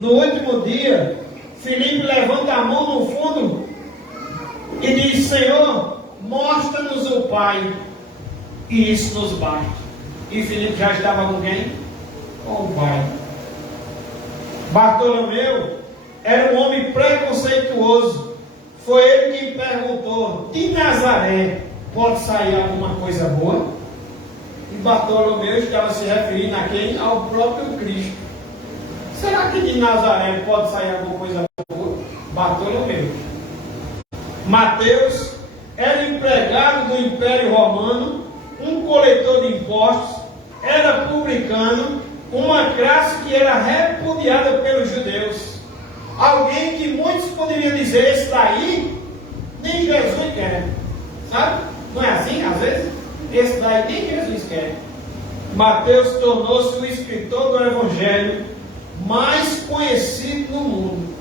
no último dia, Filipe levanta a mão no fundo e diz, Senhor, mostra-nos o Pai, e isso nos basta. E Filipe já estava com quem? Com o Pai. Bartolomeu era um homem preconceituoso. Foi ele quem perguntou, de Nazaré pode sair alguma coisa boa? E Bartolomeu estava se referindo a quem? Ao próprio Cristo. Será que de Nazaré pode sair alguma coisa boa? Bartolomeu. Mateus era empregado do Império Romano, um coletor de impostos, era publicano, uma classe que era repudiada pelos judeus. Alguém que muitos poderiam dizer, esse daí, nem Jesus quer. Sabe? Não é assim, às vezes? Esse daí nem Jesus quer. Mateus tornou-se o escritor do Evangelho mais conhecido no mundo.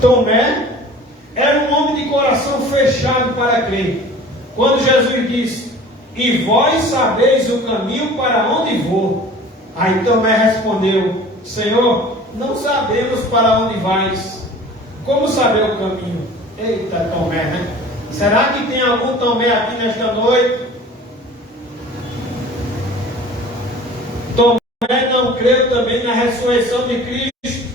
Tomé era um homem de coração fechado para crer. Quando Jesus disse, e vós sabeis o caminho para onde vou. Aí Tomé respondeu, Senhor, não sabemos para onde vais. Como saber o caminho? Eita, Tomé, né? Será que tem algum Tomé aqui nesta noite? Tomé não creu também na ressurreição de Cristo.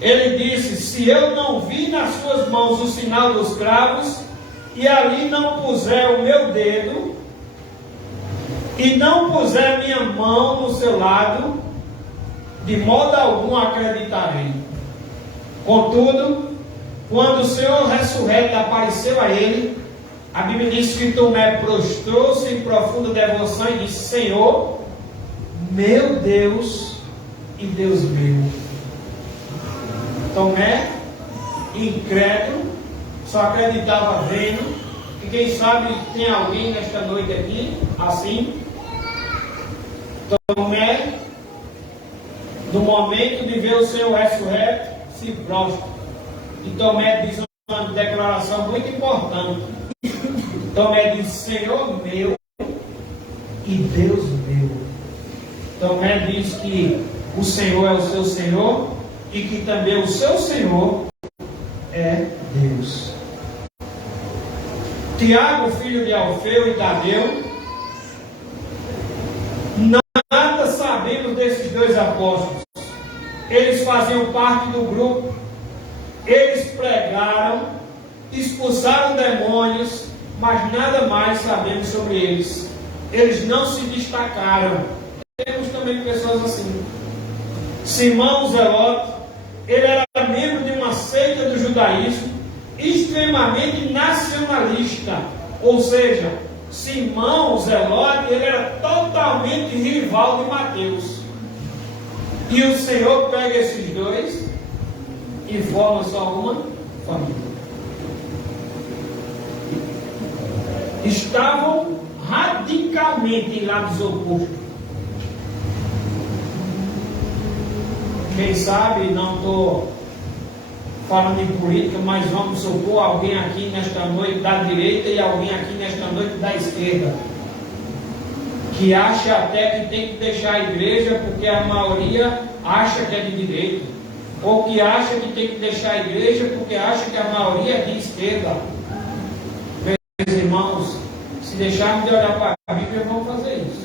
Ele disse, se eu não vi nas suas mãos o sinal dos cravos, e ali não puser o meu dedo, e não puser minha mão no seu lado, de modo algum acreditarei. Contudo, quando o Senhor ressurreto apareceu a ele, a Bíblia diz que Tomé prostrou-se em profunda devoção e disse: Senhor, meu Deus e Deus meu. Tomé, incrédulo, só acreditava vendo. E quem sabe tem alguém nesta noite aqui, assim. Tomé, no momento de ver o Senhor ressurreto, se prostra. E Tomé diz uma declaração muito importante. Tomé diz: Senhor meu e Deus meu. Tomé diz que o Senhor é o seu Senhor e que também o seu Senhor é Deus. Tiago, filho de Alfeu e Tadeu, nada sabemos desses dois apóstolos. Eles faziam parte do grupo, eles pregaram, expulsaram demônios, mas nada mais sabemos sobre eles. Eles não se destacaram. Temos também pessoas assim. Simão Zelote, ele era membro de uma seita do judaísmo, extremamente nacionalista. Ou seja, Simão Zelote, ele era totalmente rival de Mateus. E o Senhor pega esses dois e forma só uma família. Estavam radicalmente em lados opostos. Quem sabe, não estou falando em política, mas vamos supor alguém aqui nesta noite da direita e alguém aqui nesta noite da esquerda, que acha até que tem que deixar a igreja porque a maioria acha que é de direita, ou que acha que tem que deixar a igreja porque acha que a maioria é de esquerda. Meus irmãos, se deixarmos de olhar para a Bíblia, vamos fazer isso.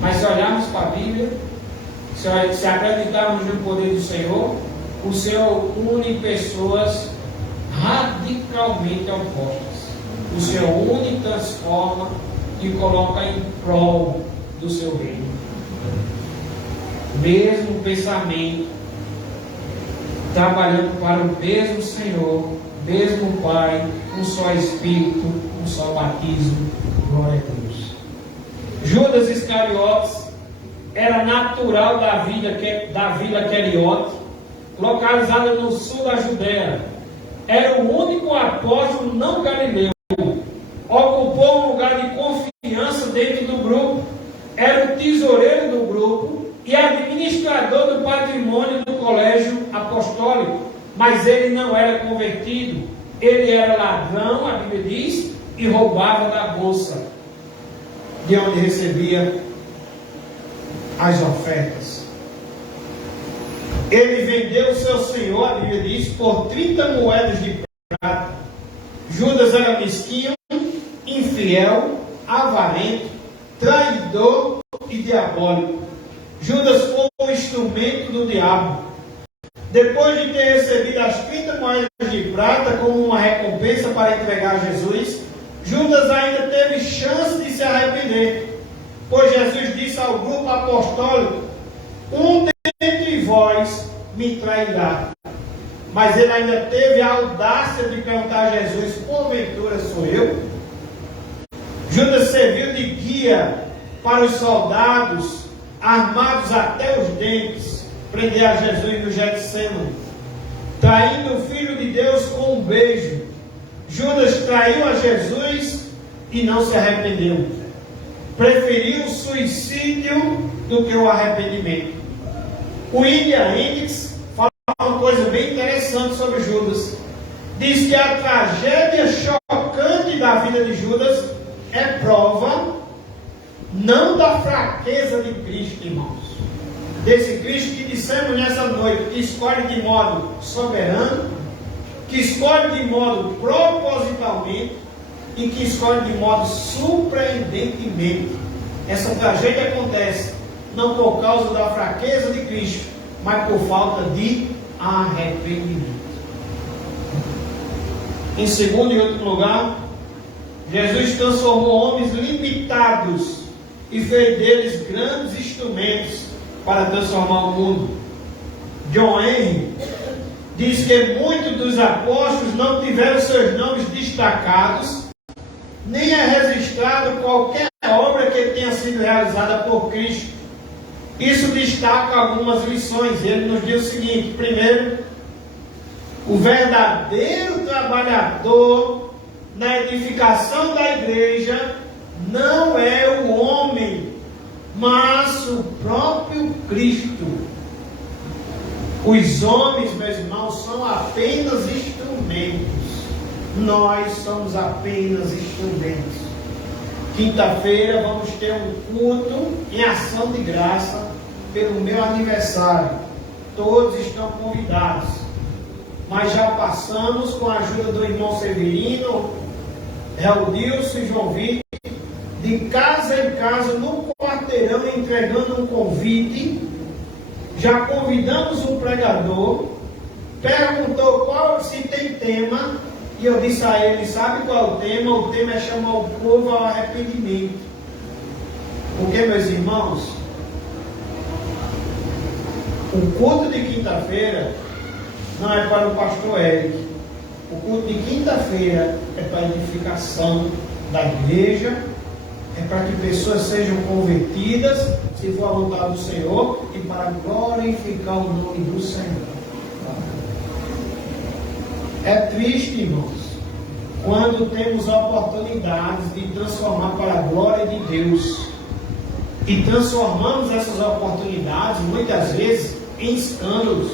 Mas se olharmos para a Bíblia, se acreditarmos no poder do Senhor, o Senhor une pessoas radicalmente opostas. O Senhor une, transforma e coloca em prol do seu reino. Mesmo pensamento, trabalhando para o mesmo Senhor, mesmo Pai, um só Espírito, um só batismo. Glória a Deus. Judas Iscariotes era natural da vila Queriote, localizada no sul da Judéia. Era o único apóstolo não galileu. Ocupou um lugar de confiança dentro do grupo. Era o tesoureiro do grupo e administrador do patrimônio do colégio apostólico. Mas ele não era convertido. Ele era ladrão, a Bíblia diz, e roubava da bolsa, de onde recebia as ofertas. Ele vendeu o seu senhor, a Bíblia diz, por 30 moedas de prata. Judas era mesquinho, infiel, avarento, traidor e diabólico. Judas foi o instrumento do diabo. Depois de ter recebido as 30 moedas de prata como uma recompensa para entregar a Jesus, Judas ainda teve chance de se arrepender, pois Jesus disse ao grupo apostólico: um dentre vós me trairá. Mas ele ainda teve a audácia de perguntar a Jesus: porventura sou eu? Judas serviu de guia para os soldados, armados até os dentes, prender a Jesus no Getsêmani, traindo o Filho de Deus com um beijo. Judas traiu a Jesus e não se arrependeu. Preferiu o suicídio do que o arrependimento. O William Hendricks fala uma coisa bem interessante sobre Judas. Diz que a tragédia chocante da vida de Judas é prova não da fraqueza de Cristo, irmãos. Desse Cristo que dissemos nessa noite, que escolhe de modo soberano, que escolhe de modo propositalmente e que escolhe de modo surpreendentemente. Essa tragédia acontece não por causa da fraqueza de Cristo, mas por falta de arrependimento. Em segundo e último lugar, Jesus transformou homens limitados e fez deles grandes instrumentos para transformar o mundo. John Henry diz que muitos dos apóstolos não tiveram seus nomes destacados, nem é registrado qualquer obra que tenha sido realizada por Cristo. Isso destaca algumas lições. Ele nos diz o seguinte: primeiro, o verdadeiro trabalhador na edificação da igreja não é o homem, mas o próprio Cristo. Os homens, meus irmãos, são apenas instrumentos. Nós somos apenas instrumentos. Quinta-feira vamos ter um culto em ação de graça pelo meu aniversário. Todos estão convidados. Mas já passamos, com a ajuda do irmão Severino, Reldilson e João Vitor, de casa em casa, no quarteirão, entregando um convite. Já convidamos um pregador, perguntou se tem tema, e eu disse a ele: sabe qual é o tema? O tema é chamar o povo ao arrependimento. Porque, meus irmãos, o culto de quinta-feira não é para o pastor Eric. O culto de quinta-feira é para a edificação da igreja, é para que pessoas sejam convertidas, se for a vontade do Senhor, e para glorificar o nome do Senhor. É triste, irmãos, quando temos oportunidades de transformar para a glória de Deus, e transformamos essas oportunidades, muitas vezes, em escândalos.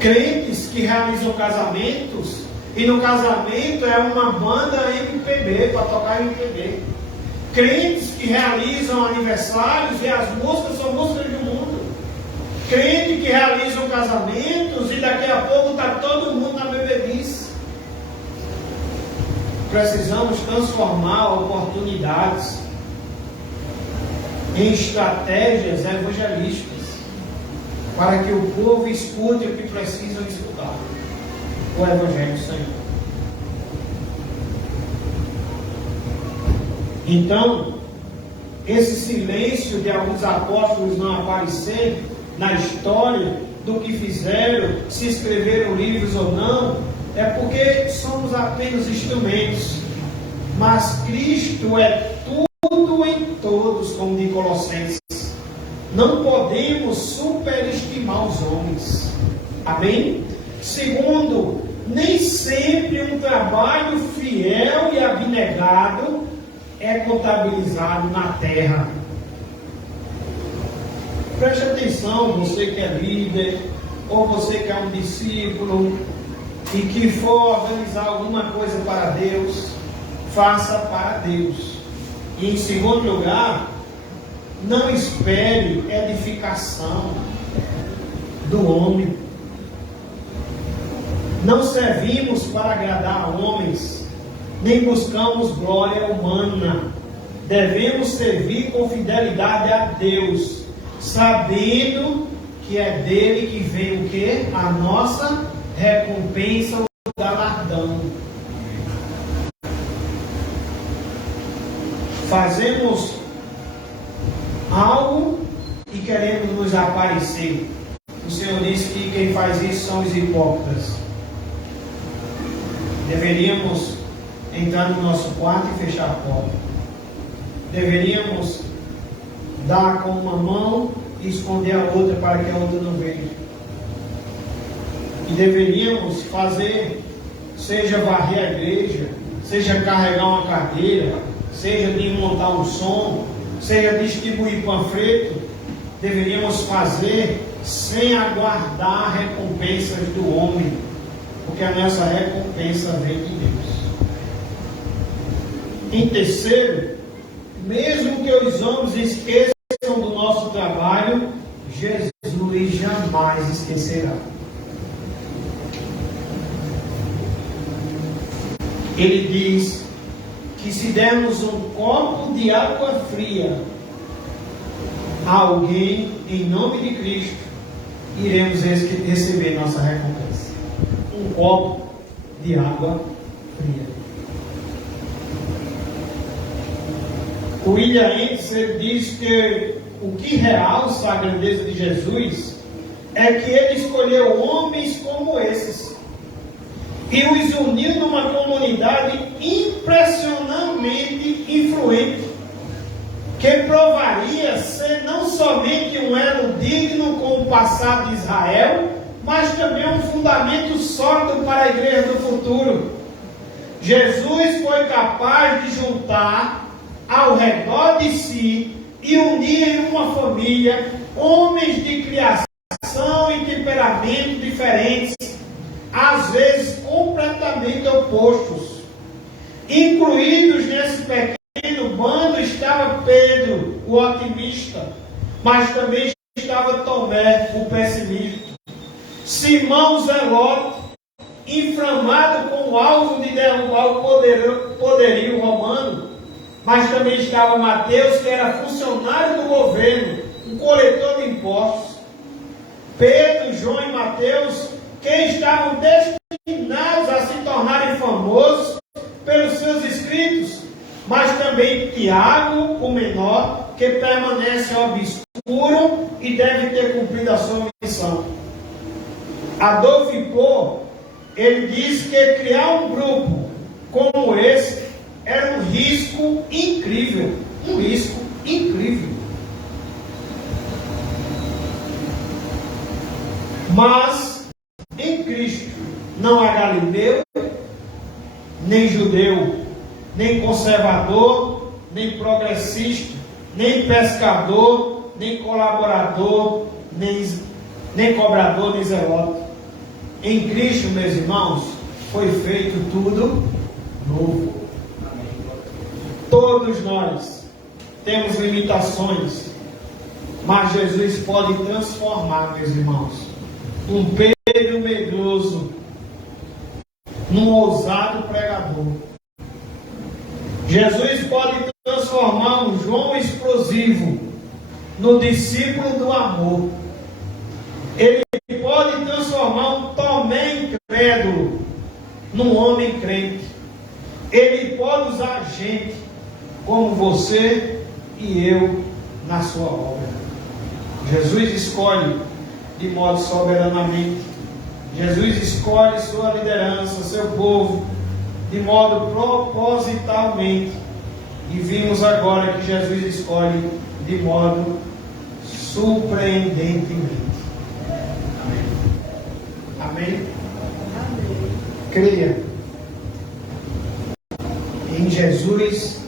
Crentes que realizam casamentos, e no casamento é uma banda MPB, para tocar MPB. Crentes que realizam aniversários e as músicas são músicas do mundo. Crente que realizam casamentos e daqui a pouco está todo mundo na bebedice. Precisamos transformar oportunidades em estratégias evangelísticas, para que o povo escute o que precisam escutar: o Evangelho do Senhor. Então, esse silêncio de alguns apóstolos não aparecer na história do que fizeram, se escreveram livros ou não, é porque somos apenas instrumentos. Mas Cristo é tudo em todos, como de Colossenses. Não podemos superestimar os homens. Amém? Segundo, nem sempre um trabalho fiel e abnegado é contabilizado na terra. Preste atenção, você que é líder, ou você que é um discípulo, e que for organizar alguma coisa para Deus, faça para Deus. E em segundo lugar, não espere edificação do homem. Não servimos para agradar a homens, nem buscamos glória humana. Devemos servir com fidelidade a Deus, sabendo que é dele que vem o quê? A nossa recompensa, o galardão. Fazemos algo e queremos nos aparecer. O Senhor disse que quem faz isso são os hipócritas. Deveríamos entrar no nosso quarto e fechar a porta. Deveríamos dar com uma mão e esconder a outra para que a outra não veja. E deveríamos fazer, seja varrer a igreja, seja carregar uma cadeira, seja desmontar um som, seja distribuir panfleto, deveríamos fazer sem aguardar recompensas do homem, porque a nossa recompensa vem de Deus. Em terceiro, mesmo que os homens esqueçam do nosso trabalho, Jesus jamais esquecerá. Ele diz que se dermos um copo de água fria a alguém em nome de Cristo, iremos receber nossa recompensa. Um copo de água fria. O William Ennis diz que o que realça a grandeza de Jesus é que ele escolheu homens como esses e os uniu numa comunidade impressionantemente influente, que provaria ser não somente um elo digno com o passado de Israel, mas também um fundamento sólido para a igreja do futuro. Jesus foi capaz de juntar ao redor de si e unir em uma família homens de criação e temperamento diferentes, às vezes completamente opostos. Incluídos nesse pequeno bando estava Pedro, o otimista, mas também estava Tomé, o pessimista, Simão Zelote, inflamado com o alvo de derrubar o poderio romano, mas também estava Mateus, que era funcionário do governo, um coletor de impostos. Pedro, João e Mateus, que estavam destinados a se tornarem famosos pelos seus escritos, mas também Tiago, o menor, que permanece obscuro e deve ter cumprido a sua missão. Adolf Hippler, ele diz que criar um grupo como esse era um risco incrível. Um risco incrível. Mas em Cristo não há galileu, nem judeu, nem conservador, nem progressista, nem pescador, nem colaborador, nem cobrador, nem zelote. Em Cristo, meus irmãos, foi feito tudo novo. Todos nós temos limitações, mas Jesus pode transformar, meus irmãos, um Pedro medroso num ousado pregador. Jesus pode transformar um João explosivo no discípulo do amor. Ele pode transformar um Tomé incrédulo num homem crente. Ele pode usar a gente como você e eu na sua obra. Jesus escolhe de modo soberanamente. Jesus escolhe sua liderança, seu povo, de modo propositalmente. E vimos agora que Jesus escolhe de modo surpreendentemente. Amém? Amém. Creia em Jesus